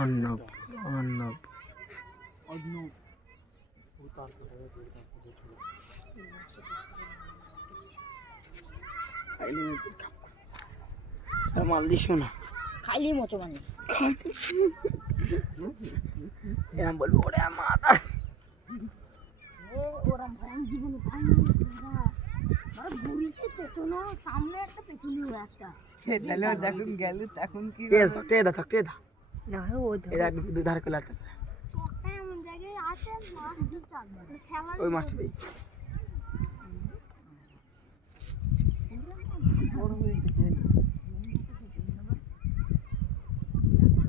অর্ণব অর্ণব মাল দিস না খাইলি মতো মানে এরম বলবো ওরে মাথা ওরম ভয়ান জীবনে ঘুরিতে পেছনো সামনে একটা পেছনে একটা যখন গেল তখন কি থাকতে দা না দুই ধার করে লাগতে এমন জায়গায় আছে মাছ দিতে খেলা ওই মাছটা দেই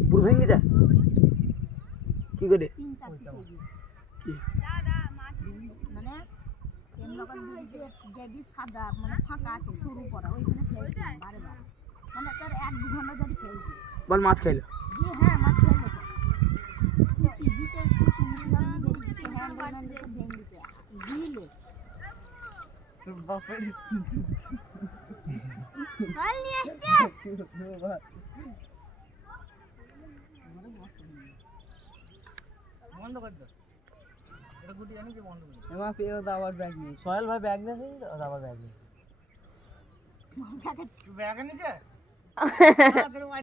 পুরো ভেঙে যায় কি করে কি মানে যদি সাদা মানে ফাঁকা আছে শুরু করা ওইখানে ফেলছে বারে বারে মানে তার 1-2 ঘন্টা ধরে ফেলছে বল মাছ খাইলো হ্যাঁ মাছ খেলো দিতে দিতে হ্যান্ড ভেঙে দিলে বাপের চল নিয়ে আসছিস বন্ধ কর দে এটা গুটি আনি যে বন্ধ কর এমা ফেরত আবার ব্যাগ নেই সোহেল ভাই ব্যাগ নেই আবার ব্যাগ নেই ব্যাগ আনিছে